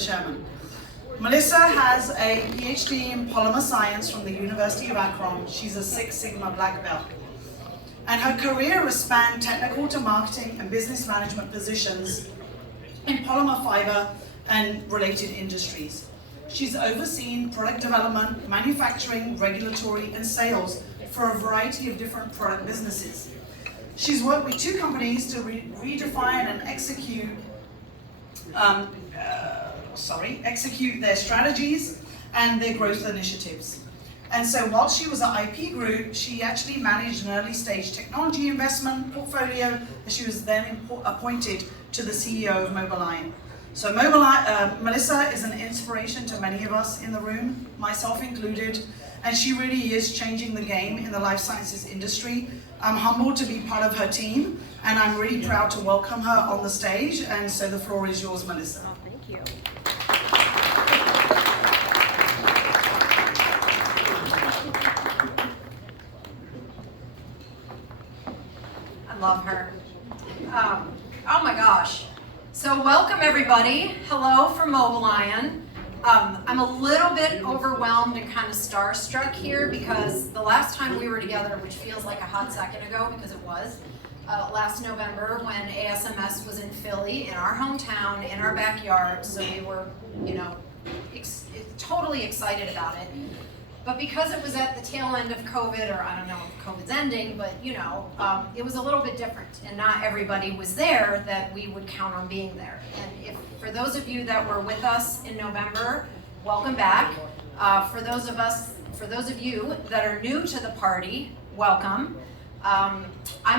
Sherman. Melissa has a Ph.D. in polymer science from the University of Akron. She's a Six Sigma black belt. And her career has spanned technical to marketing and business management positions in polymer fiber and related industries. She's overseen product development, manufacturing, regulatory, and sales for a variety of different product businesses. She's worked with two companies to redefine and execute their strategies and their growth initiatives. And so while she was at IP Group, she actually managed an early stage technology investment portfolio, and she was then appointed to the CEO of MOBILion. So Melissa is an inspiration to many of us in the room, myself included, and she really is changing the game in the life sciences industry. I'm humbled to be part of her team, and I'm really proud to welcome her on the stage, and so the floor is yours, Melissa. Oh, thank you. I love her. Oh my gosh. So welcome everybody. Hello from MOBILion. I'm a little bit overwhelmed and kind of starstruck here because the last time we were together, which feels like a hot second ago because it was, last November when ASMS was in Philly, in our hometown, in our backyard, so we were, totally excited about it. But because it was at the tail end of COVID, or I don't know if COVID's ending, but it was a little bit different, and not everybody was there that we would count on being there. And for those of you that were with us in November, welcome back. For those of you that are new to the party, welcome. I'm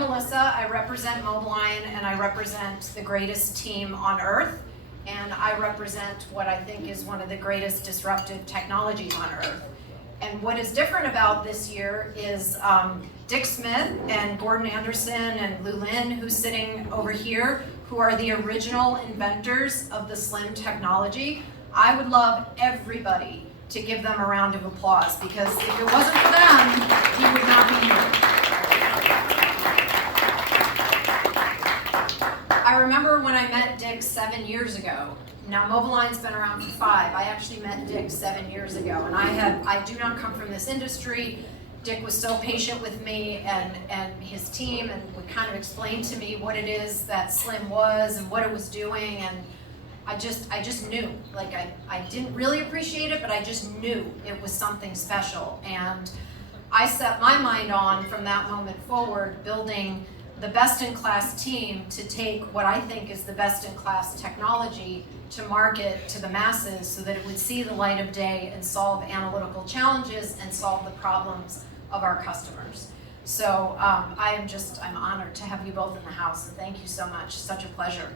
Melissa. I represent MOBILion, and I represent the greatest team on earth, and I represent what I think is one of the greatest disruptive technologies on earth. And what is different about this year is Dick Smith and Gordon Anderson and Lou Lin, who's sitting over here, who are the original inventors of the SLIM technology. I would love everybody to give them a round of applause, because if it wasn't for them, we would not be here. I remember when I met Dick 7 years ago. Now MOBILion's been around for 5. I actually met Dick 7 years ago, and I do not come from this industry. Dick was so patient with me and his team, and would kind of explain to me what it is that SLIM was and what it was doing, and I just knew. Like I didn't really appreciate it, but I just knew it was something special. And I set my mind on, from that moment forward, building the best-in-class team to take what I think is the best-in-class technology to market to the masses so that it would see the light of day and solve analytical challenges and solve the problems of our customers. So I'm honored to have you both in the house, and thank you so much. Such a pleasure.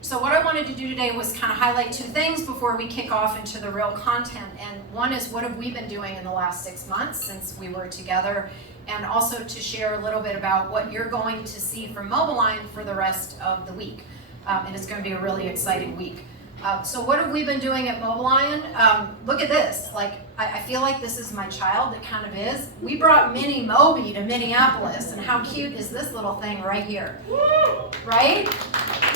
So what I wanted to do today was kind of highlight 2 things before we kick off into the real content. And one is, what have we been doing in the last 6 months since we were together, and also to share a little bit about what you're going to see from MOBILion for the rest of the week. And it's going to be a really exciting week. So what have we been doing at MOBILion? Look at this. I feel like this is my child. It kind of is. We brought Mini Moby to Minneapolis, and how cute is this little thing right here? Right?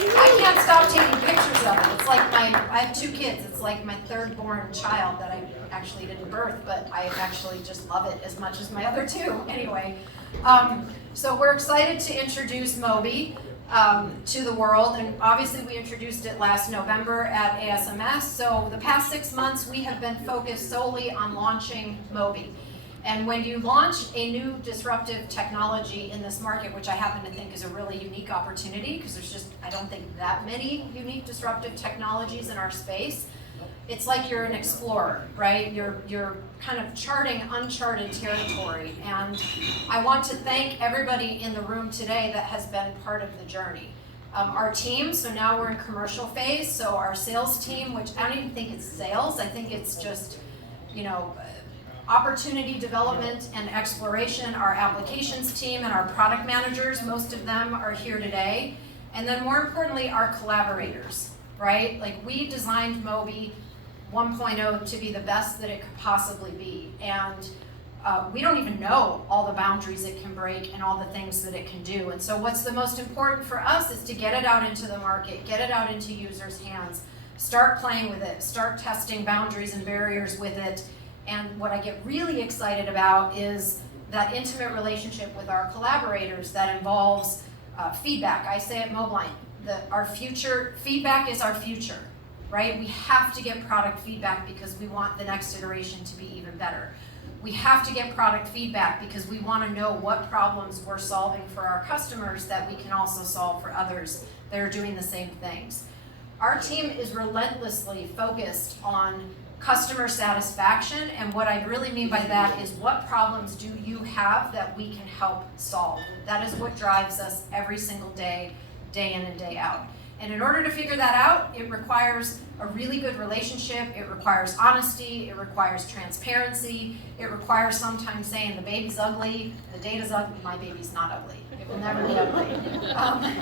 I can't stop taking pictures of it. It's like I have 2 kids. It's like my 3rd born child that I actually didn't birth, but I actually just love it as much as my other 2. Anyway, so we're excited to introduce Moby to the world, and obviously we introduced it last November at ASMS. So the past 6 months we have been focused solely on launching Moby. And when you launch a new disruptive technology in this market, which I happen to think is a really unique opportunity, because there's just, I don't think that many unique disruptive technologies in our space, it's like you're an explorer, right? You're kind of charting uncharted territory. And I want to thank everybody in the room today that has been part of the journey. Our team, so now we're in commercial phase, so our sales team, which I don't even think it's sales, I think it's just, opportunity development and exploration. Our applications team and our product managers, most of them are here today. And then more importantly, our collaborators, right? Like, we designed Moby 1.0 to be the best that it could possibly be. And we don't even know all the boundaries it can break and all the things that it can do. And so what's the most important for us is to get it out into the market, get it out into users' hands, start playing with it, start testing boundaries and barriers with it. And what I get really excited about is that intimate relationship with our collaborators that involves feedback. I say at MOBILion, our future, feedback is our future, right? We have to get product feedback because we want the next iteration to be even better. We have to get product feedback because we want to know what problems we're solving for our customers that we can also solve for others that are doing the same things. Our team is relentlessly focused on customer satisfaction, and what I really mean by that is what problems do you have that we can help solve? That is what drives us every single day, day in and day out. And in order to figure that out, it requires a really good relationship, it requires honesty, it requires transparency, it requires sometimes saying the baby's ugly, the data's ugly, my baby's not ugly, it will never be ugly.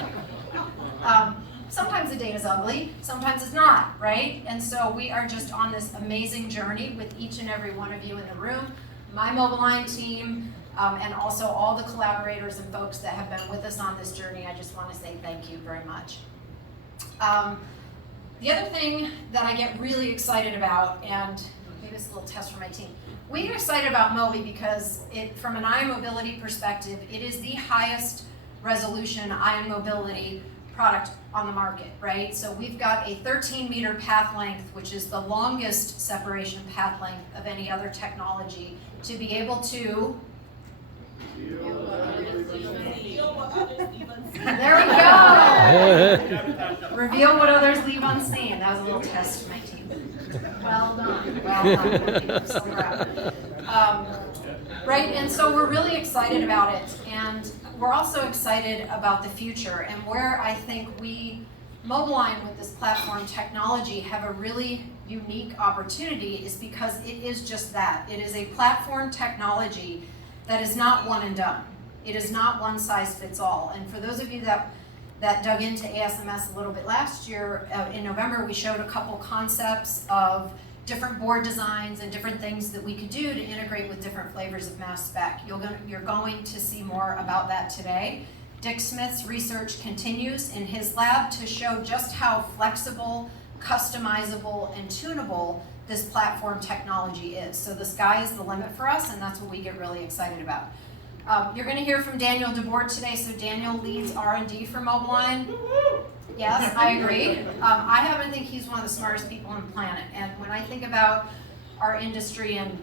Sometimes the data's ugly, sometimes it's not, right? And so we are just on this amazing journey with each and every one of you in the room, my MOBILion team, and also all the collaborators and folks that have been with us on this journey. I just want to say thank you very much. The other thing that I get really excited about, and maybe it's a little test for my team, we get excited about Mobi because from an ion mobility perspective, it is the highest resolution ion mobility product on the market, right? So we've got a 13-meter path length, which is the longest separation path length of any other technology, to be able to there we go. Reveal what others leave unseen. That was a little test for my team. Well done. Well done. Right, and so we're really excited about it, and we're also excited about the future, and where I think we, MOBILion, with this platform technology, have a really unique opportunity is because it is just that. It is a platform technology that is not one and done. It is not one size fits all. And for those of you that dug into ASMS a little bit last year, in November, we showed a couple concepts of different board designs and different things that we could do to integrate with different flavors of mass spec. You're going to see more about that today. Dick Smith's research continues in his lab to show just how flexible, customizable, and tunable this platform technology is. So the sky is the limit for us, and that's what we get really excited about. You're going to hear from Daniel DeBord today. So Daniel leads R&D for MOBILion. Yes, I agree. I happen to think he's one of the smartest people on the planet. And when I think about our industry and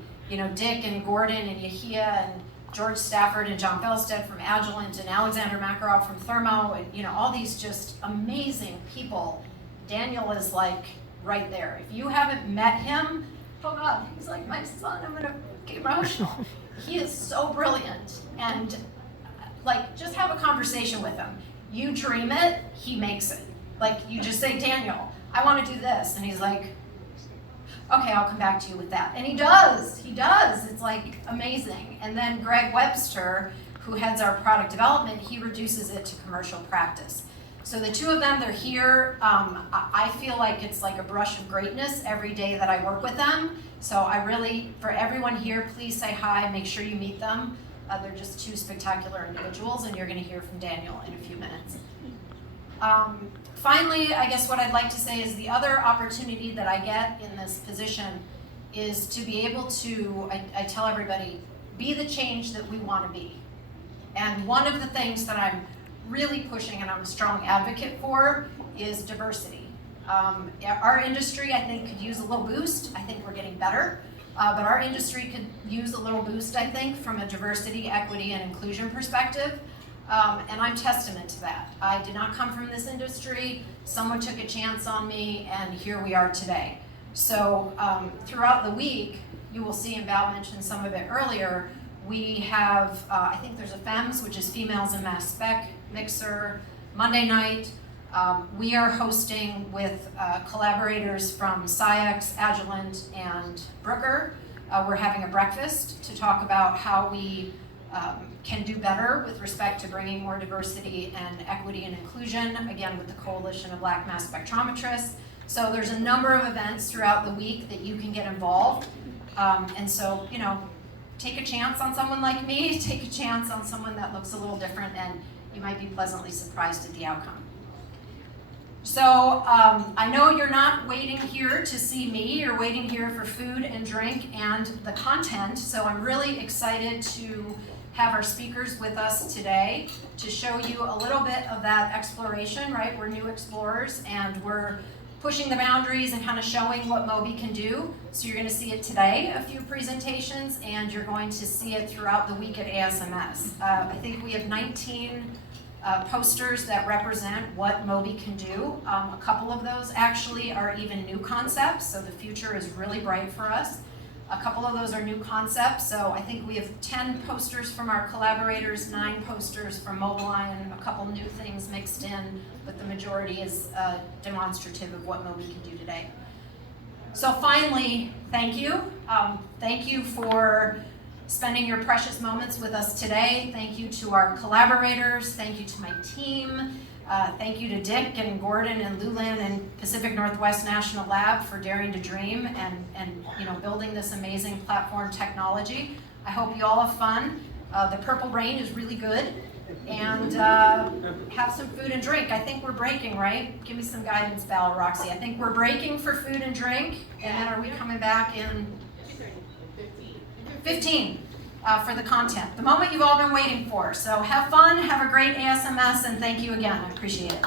Dick and Gordon and Yahia and George Stafford and John Felstead from Agilent and Alexander Makarov from Thermo and all these just amazing people, Daniel is like right there. If you haven't met him, oh God, he's like my son. I'm gonna get emotional. He is so brilliant, and just have a conversation with him. You dream it, he makes it. You just say, Daniel, I want to do this, and he's like, okay, I'll come back to you with that. And he does. It's amazing. And then Greg Webster, who heads our product development, he reduces it to commercial practice. So the two of them, they're here. I feel like it's like a brush of greatness every day that I work with them. So I really, for everyone here, please say hi, make sure you meet them. They're just two spectacular individuals, and you're going to hear from Daniel in a few minutes. Finally, I guess what I'd like to say is the other opportunity that I get in this position is to be able to, I tell everybody, be the change that we want to be. And one of the things that I'm really pushing and I'm a strong advocate for is diversity. Our industry, I think, could use a little boost. I think we're getting better. But our industry could use a little boost, I think, from a diversity, equity, and inclusion perspective. And I'm testament to that. I did not come from this industry. Someone took a chance on me, and here we are today. So throughout the week, you will see, and Val mentioned some of it earlier, we have, I think there's a FEMS, which is Females in Mass Spec, Mixer, Monday night. We are hosting with collaborators from SciEx, Agilent, and Brooker. We're having a breakfast to talk about how we can do better with respect to bringing more diversity and equity and inclusion, again with the Coalition of Black Mass Spectrometrists. So there's a number of events throughout the week that you can get involved. And so, take a chance on someone like me, take a chance on someone that looks a little different, and you might be pleasantly surprised at the outcome. So I know you're not waiting here to see me, you're waiting here for food and drink and the content, so I'm really excited to have our speakers with us today to show you a little bit of that exploration, right? We're new explorers and we're pushing the boundaries and kind of showing what Mobi can do. So you're going to see it today, a few presentations, and you're going to see it throughout the week at ASMS. I think we have 19 posters that represent what Mobi can do. A couple of those actually are even new concepts, so the future is really bright for us. A couple of those are new concepts, so I think we have 10 posters from our collaborators, 9 posters from MOBILion, a couple new things mixed in, but the majority is demonstrative of what Mobi can do today. So finally, thank you. Thank you for spending your precious moments with us today. Thank you to our collaborators. Thank you to my team. Thank you to Dick and Gordon and Lulin and Pacific Northwest National Lab for daring to dream and building this amazing platform technology. I hope you all have fun. The Purple Rain is really good. And have some food and drink. I think we're breaking, right? Give me some guidance, Val or Roxy. I think we're breaking for food and drink. And then are we coming back in 15 for the content. The moment you've all been waiting for. So have fun, have a great ASMS, and thank you again. I appreciate it.